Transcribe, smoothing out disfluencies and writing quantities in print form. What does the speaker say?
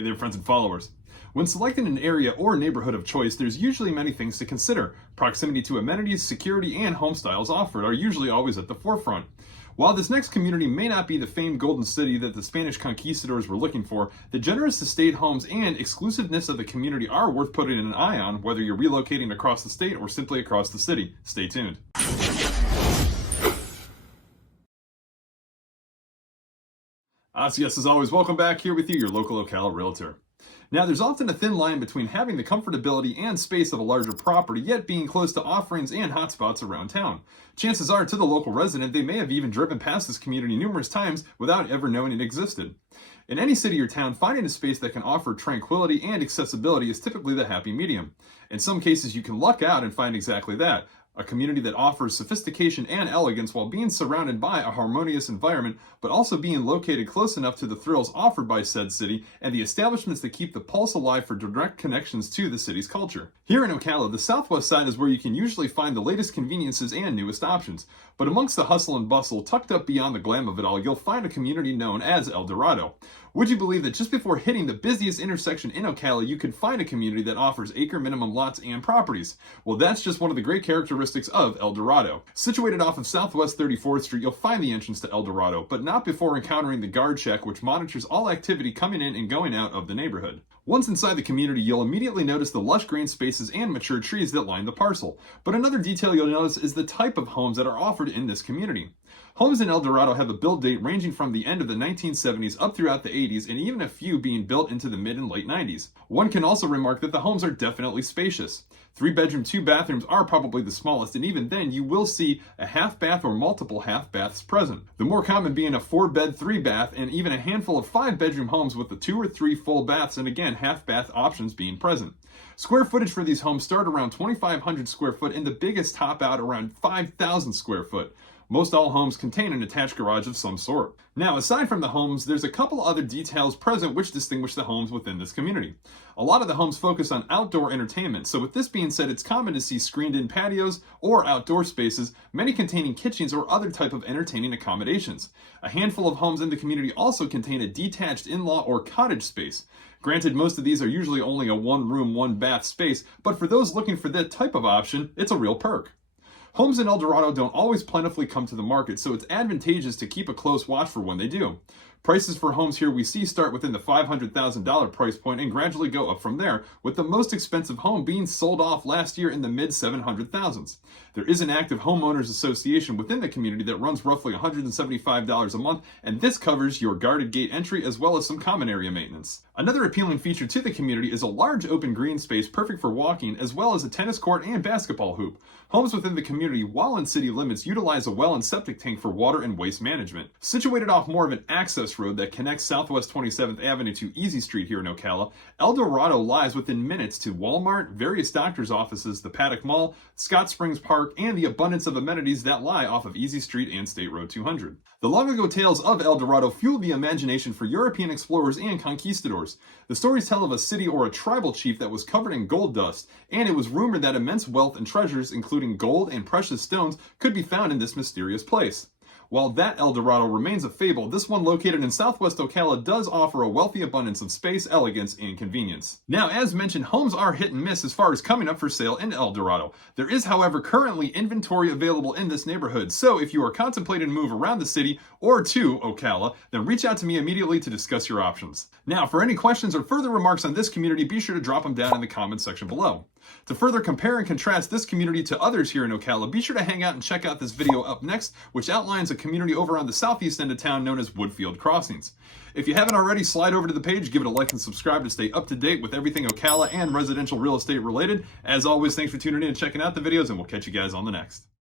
Hey there, friends and followers. When selecting an area or neighborhood of choice, there's usually many things to consider. Proximity to amenities, security, and home styles offered are usually always at the forefront. While this next community may not be the famed Golden City that the Spanish conquistadors were looking for, the generous estate homes and exclusiveness of the community are worth putting an eye on, whether you're relocating across the state or simply across the city. Stay tuned. Yes, as always, welcome back here with you, your local Ocala realtor. Now, there's often a thin line between having the comfortability and space of a larger property, yet being close to offerings and hotspots around town. Chances are, to the local resident, they may have even driven past this community numerous times without ever knowing it existed. In any city or town, finding a space that can offer tranquility and accessibility is typically the happy medium. In some cases, you can luck out and find exactly that. A community that offers sophistication and elegance while being surrounded by a harmonious environment, but also being located close enough to the thrills offered by said city and the establishments that keep the pulse alive for direct connections to the city's culture. Here in Ocala, the southwest side is where you can usually find the latest conveniences and newest options. But amongst the hustle and bustle, tucked up beyond the glam of it all, you'll find a community known as El Dorado. Would you believe that just before hitting the busiest intersection in Ocala, you can find a community that offers acre minimum lots and properties? Well, that's just one of the great characteristics of El Dorado. Situated off of Southwest 34th Street, you'll find the entrance to El Dorado, but not before encountering the guard check, which monitors all activity coming in and going out of the neighborhood. Once inside the community, you'll immediately notice the lush green spaces and mature trees that line the parcel. But another detail you'll notice is the type of homes that are offered in this community. Homes in El Dorado have a build date ranging from the end of the 1970s up throughout the 80s, and even a few being built into the mid and late 90s. One can also remark that the homes are definitely spacious. 3-bedroom, 2 bathrooms are probably the smallest, and even then you will see a half bath or multiple half baths present. The more common being a 4-bed, 3-bath, and even a handful of 5-bedroom homes with the 2 or 3 full baths, and again half bath options being present. Square footage for these homes start around 2,500 square foot, and the biggest top out around 5,000 square foot. Most all homes contain an attached garage of some sort. Now, aside from the homes, there's a couple other details present which distinguish the homes within this community. A lot of the homes focus on outdoor entertainment, so with this being said, it's common to see screened-in patios or outdoor spaces, many containing kitchens or other type of entertaining accommodations. A handful of homes in the community also contain a detached in-law or cottage space. Granted, most of these are usually only a 1-room, 1-bath space, but for those looking for that type of option, it's a real perk. Homes in El Dorado don't always plentifully come to the market, so it's advantageous to keep a close watch for when they do. Prices for homes here we see start within the $500,000 price point and gradually go up from there, with the most expensive home being sold off last year in the mid-700,000s. There is an active homeowners association within the community that runs roughly $175 a month, and this covers your guarded gate entry as well as some common area maintenance. Another appealing feature to the community is a large open green space perfect for walking, as well as a tennis court and basketball hoop. Homes within the community, while in city limits, utilize a well and septic tank for water and waste management. Situated off more of an access road that connects Southwest 27th Avenue to Easy Street here in Ocala, El Dorado lies within minutes to Walmart, various doctor's offices, the Paddock Mall, Scott Springs Park, and the abundance of amenities that lie off of Easy Street and State Road 200. The long ago tales of El Dorado fueled the imagination for European explorers and conquistadors. The stories tell of a city or a tribal chief that was covered in gold dust, and it was rumored that immense wealth and treasures, including gold and precious stones, could be found in this mysterious place. While that El Dorado remains a fable, this one located in Southwest Ocala does offer a wealthy abundance of space, elegance, and convenience. Now, as mentioned, homes are hit and miss as far as coming up for sale in El Dorado. There is, however, currently inventory available in this neighborhood, so if you are contemplating a move around the city or to Ocala, then reach out to me immediately to discuss your options. Now, for any questions or further remarks on this community, be sure to drop them down in the comments section below. To further compare and contrast this community to others here in Ocala, be sure to hang out and check out this video up next, which outlines a community over on the southeast end of town known as Woodfield Crossings. If you haven't already, slide over to the page, give it a like and subscribe to stay up to date with everything Ocala and residential real estate related. As always, thanks for tuning in and checking out the videos, and we'll catch you guys on the next.